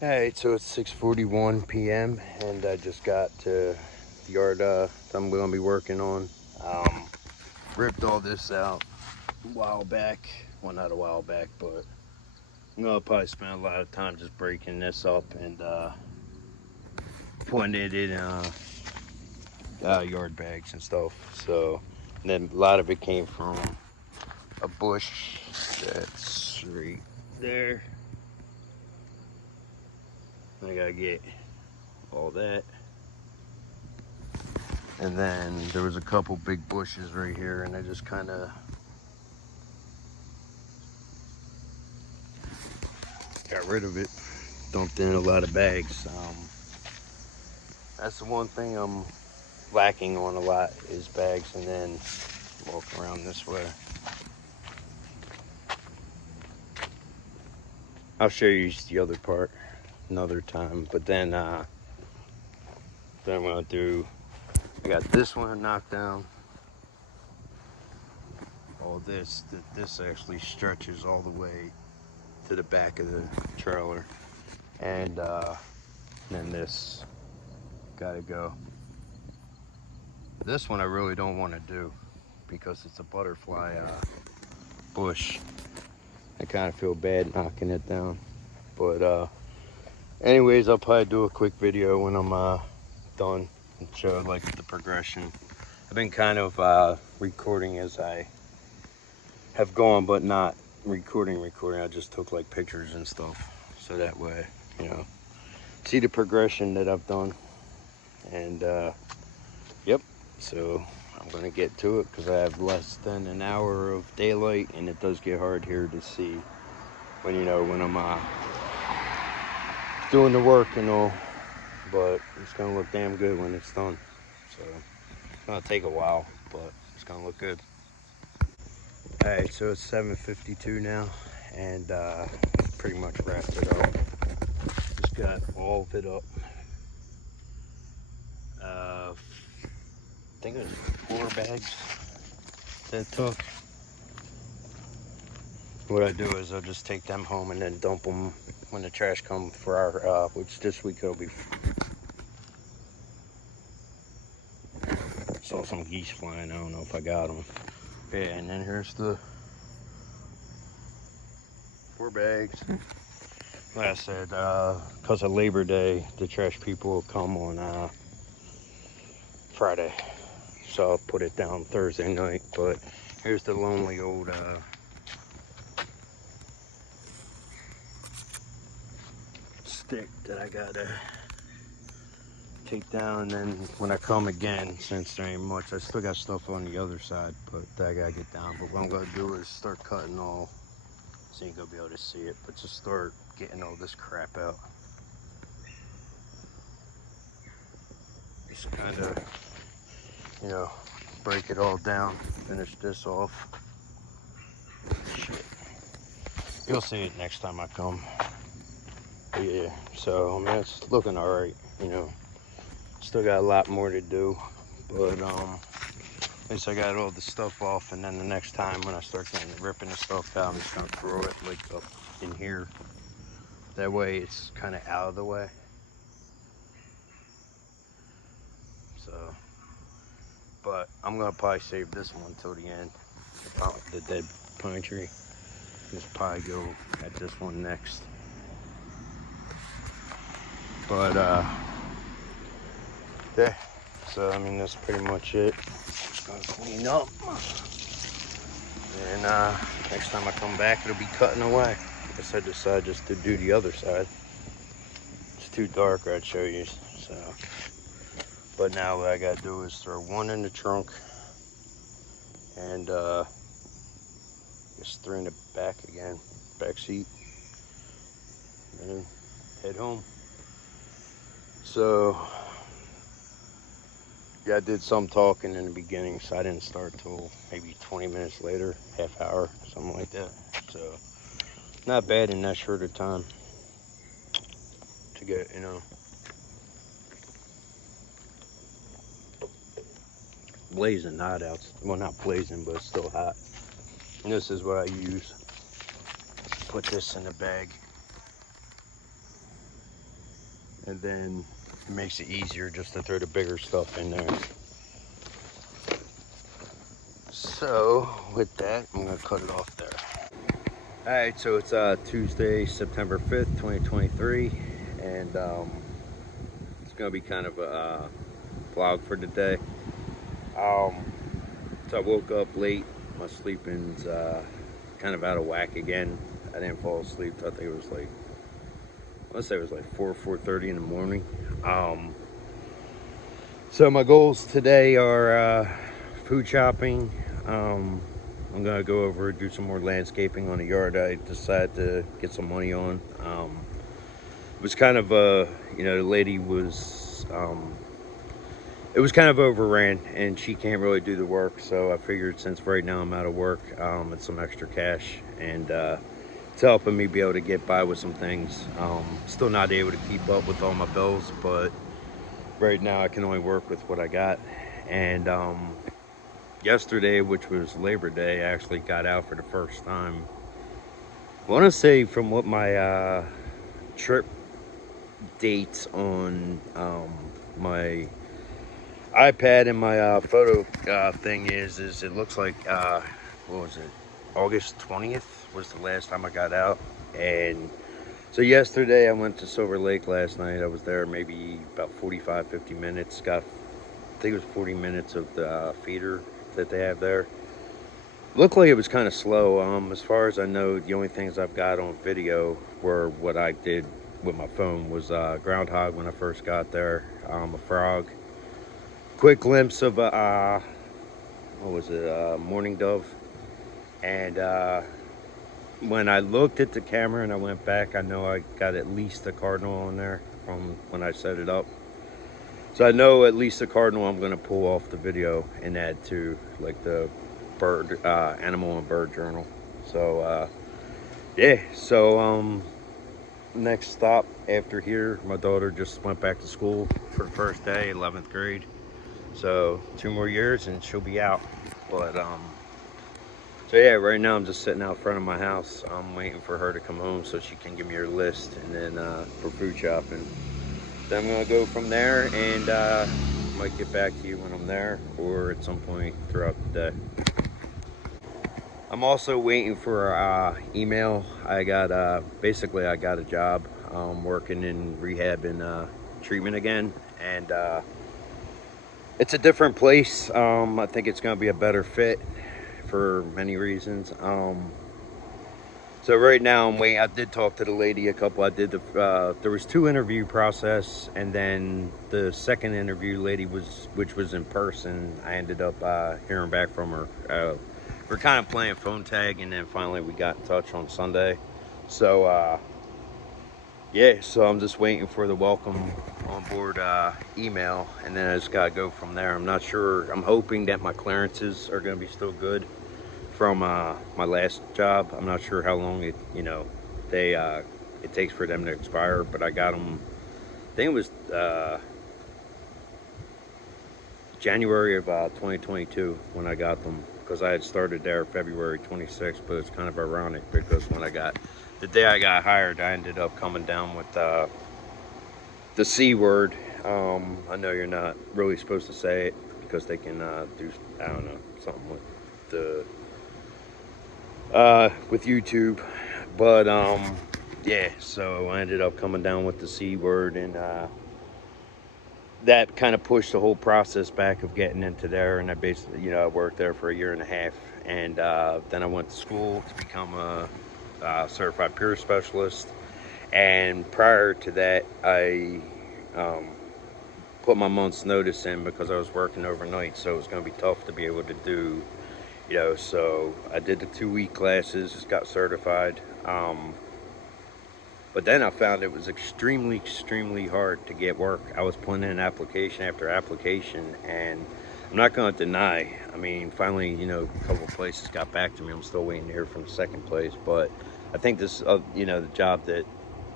Alright, so it's 6:41 p.m. and I just got to the yard I'm going to be working on. Ripped all this out a while back. Well, not a while back, but I'm going to probably spend a lot of time just breaking this up and putting it in yard bags and stuff. So, and then a lot of it came from a bush that's right there. I gotta get all that. And then there was a couple big bushes right here, and I just kind of got rid of it. Dumped in a lot of bags. That's the one thing I'm lacking on a lot is bags. And then walk around this way. I'll show you the other part another time. But then I'm gonna do. I got this one knocked down. All this actually stretches all the way to the back of the trailer, and then this gotta go. This one I really don't want to do because it's a butterfly bush. I kind of feel bad knocking it down, but anyways, I'll probably do a quick video when I'm done and show like the progression. I've been kind of recording as I have gone, but not recording. I just took like pictures and stuff, so that way, you know, see the progression that I've done. And yep, so I'm gonna get to it because I have less than an hour of daylight, and it does get hard here to see when, you know, when I'm doing the work and all, but it's gonna look damn good when it's done. So it's gonna take a while, but it's gonna look good. All right, so it's 7:52 now, and pretty much wrapped it up. Just got all of it up. I think it was 4 bags that it took. What I do is I'll just take them home and then dump them when the trash comes for our, which this week it'll be. Saw some geese flying, I don't know if I got them. Yeah, and then here's the 4 bags. Like I said, because of Labor Day, the trash people will come on Friday. So I'll put it down Thursday night. But here's the lonely old stick that I gotta take down. And then when I come again, since there ain't much, I still got stuff on the other side, but I gotta get down. But what I'm gonna do is start cutting all, so you ain't gonna be able to see it, but just start getting all this crap out. Just kind of, you know, break it all down, finish this off. Shit. You'll see it next time I come. But yeah, so I mean, it's looking alright, you know. Still got a lot more to do, but at least I got all the stuff off, and then the next time when I start ripping the stuff out, I'm just gonna throw it like up in here. That way it's kind of out of the way. So, but I'm gonna probably save this one till the end. The dead pine tree. Just probably go at this one next. But yeah. So I mean that's pretty much it. Just gonna clean up. And next time I come back, it'll be cutting away. I guess I decided just to do the other side. It's too dark, or I'd show you. So, but now what I gotta do is throw one in the trunk, and just 3 in the back again, back seat, and then head home. So, yeah, I did some talking in the beginning, so I didn't start till maybe 20 minutes later, half hour, something like that. So, not bad in that short of time to get, you know, blazing hot out. Well, not blazing, but it's still hot. And this is what I use. Put this in the bag. and then it makes it easier just to throw the bigger stuff in there. So with that, I'm gonna cut it off there. All right, so it's Tuesday, September 5th, 2023, and it's gonna be kind of a vlog for today. So I woke up late. My sleeping's kind of out of whack again. I didn't fall asleep. I think it was like, I want to say it was like 4:30 in the morning. So my goals today are food shopping. I'm gonna go over and do some more landscaping on the yard I decided to get some money on. It was kind of you know, the lady was it was kind of overran, and she can't really do the work, so I figured since right now I'm out of work, it's some extra cash, and it's helping me be able to get by with some things. Still not able to keep up with all my bills, but right now I can only work with what I got. And yesterday, which was Labor Day, I actually got out for the first time. I want to say from what my trip dates on my iPad and my photo thing is it looks like what was it, August 20th was the last time I got out. And so yesterday I went to Silver Lake last night. I was there maybe about 45-50 minutes. Got, I think it was 40 minutes of the feeder that they have there. Looked like it was kind of slow. As far as I know, the only things I've got on video were what I did with my phone. Was groundhog when I first got there, a frog, quick glimpse of a what was it, mourning dove. And when I looked at the camera and I went back, I know I got at least a cardinal on there from when I set it up. So I know at least a cardinal I'm going to pull off the video and add to like the bird, animal and bird journal. So yeah, so next stop after here, my daughter just went back to school for the first day, 11th grade. So 2 more years and she'll be out. But so yeah, right now I'm just sitting out front of my house. I'm waiting for her to come home so she can give me her list, and then for food shopping. Then I'm gonna go from there, and might get back to you when I'm there or at some point throughout the day. I'm also waiting for email. I got basically I got a job working in rehab and treatment again, and it's a different place. I think it's gonna be a better fit for many reasons. So right now I'm waiting. I did talk to the lady a couple. I did the there was 2 interview process, and then the second interview lady which was in person. I ended up hearing back from her. We're kind of playing phone tag, and then finally we got in touch on Sunday. So yeah, so I'm just waiting for the welcome on board email, and then I just gotta go from there. I'm not sure. I'm hoping that my clearances are gonna be still good from my last job. I'm not sure how long it, you know, they it takes for them to expire, but I got them. I think it was January of 2022 when I got them, because I had started there February 26th. But it's kind of ironic because when I got, the day I got hired, I ended up coming down with the C word. I know you're not really supposed to say it because they can do, I don't know, something with the with YouTube. But yeah, so I ended up coming down with the C word, and that kind of pushed the whole process back of getting into there. And I basically, you know, I worked there for 1.5 years, and then I went to school to become a certified peer specialist. And prior to that, I put my month's notice in because I was working overnight, so it was going to be tough to be able to do, you know. So I did the 2-week classes, just got certified. But then I found it was extremely hard to get work. I was putting in application after application, and I'm not going to deny, I mean, finally, you know, a couple of places got back to me. I'm still waiting to hear from the second place, but I think this, you know, the job that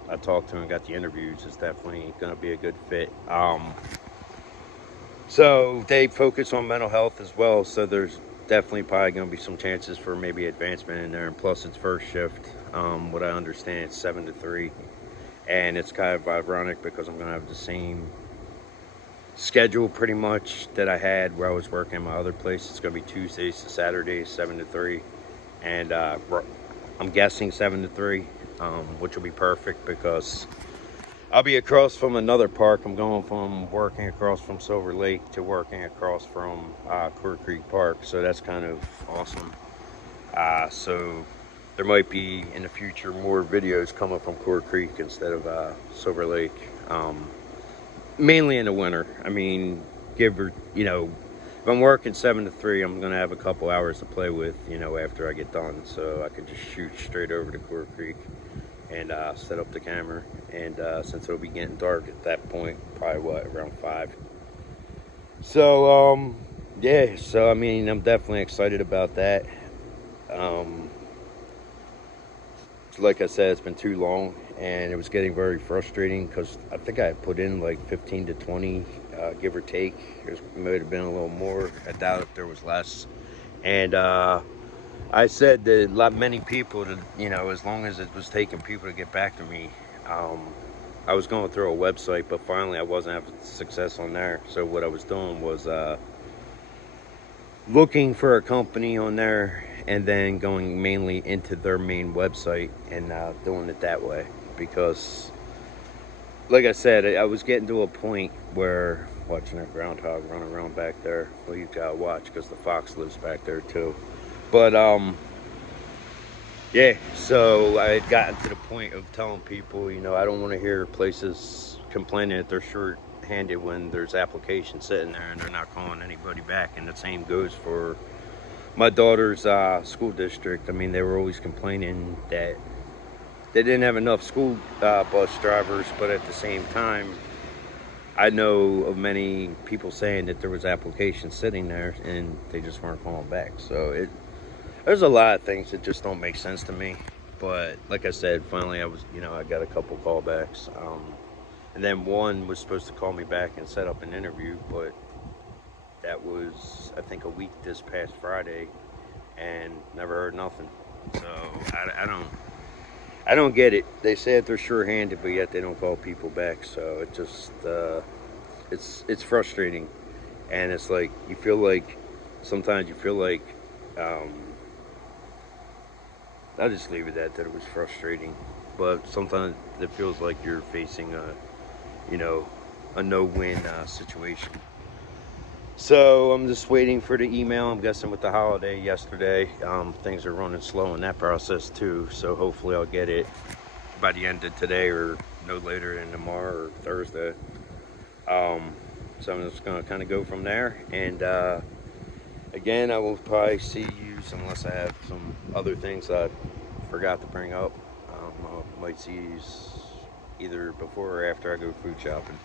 I talked to and got the interviews is definitely going to be a good fit. So they focus on mental health as well, so there's definitely probably going to be some chances for maybe advancement in there, and plus it's first shift. What I understand, it's 7 to 3, And it's kind of ironic because I'm gonna have the same schedule pretty much that I had where I was working at my other place. It's gonna be Tuesdays to Saturdays, 7 to 3, and I'm guessing 7 to 3, which will be perfect because I'll be across from another park. I'm going from working across from Silver Lake to working across from Clear Creek Park, so that's kind of awesome. So there might be in the future more videos coming from Clear Creek instead of Silver Lake. Mainly in the winter. I mean, give or, if I'm working 7 to 3, I'm going to have a couple hours to play with, after I get done. So I can just shoot straight over to Clear Creek and set up the camera. And since it'll be getting dark at that point, probably around 5. So, yeah, so I mean, I'm definitely excited about that. Um, like I said, it's been too long, and it was getting very frustrating because I think I put in like 15 to 20, give or take. It might have been a little more. I doubt if there was less. And I said that many people, as long as it was taking people to get back to me, I was going through a website, but finally I wasn't having success on there. So what I was doing was looking for a company on there and then going mainly into their main website and doing it that way, because like I said, I was getting to a point where watching a groundhog run around back there. Well, you gotta watch because the fox lives back there too. But yeah, so I had gotten to the point of telling people, I don't want to hear places complaining that they're short-handed when there's applications sitting there and they're not calling anybody back. And the same goes for my daughter's school district. I mean, they were always complaining that they didn't have enough school bus drivers, but at the same time, I know of many people saying that there was applications sitting there and they just weren't calling back. So there's a lot of things that just don't make sense to me. But like I said, finally I got a couple callbacks. And then one was supposed to call me back and set up an interview, but that was, I think, a week this past Friday, and never heard nothing. So I don't get it. They say that they're sure-handed, but yet they don't call people back. So it just it's frustrating, and it's like sometimes you feel like I'll just leave it at that. It was frustrating, but sometimes it feels like you're facing you know a no-win situation. So I'm just waiting for the email. I'm guessing with the holiday yesterday, things are running slow in that process too. So hopefully I'll get it by the end of today or no later than tomorrow or Thursday. Um, so I'm just gonna kind of go from there. And again, I will probably see you unless I have some other things I forgot to bring up. I might see you either before or after I go food shopping.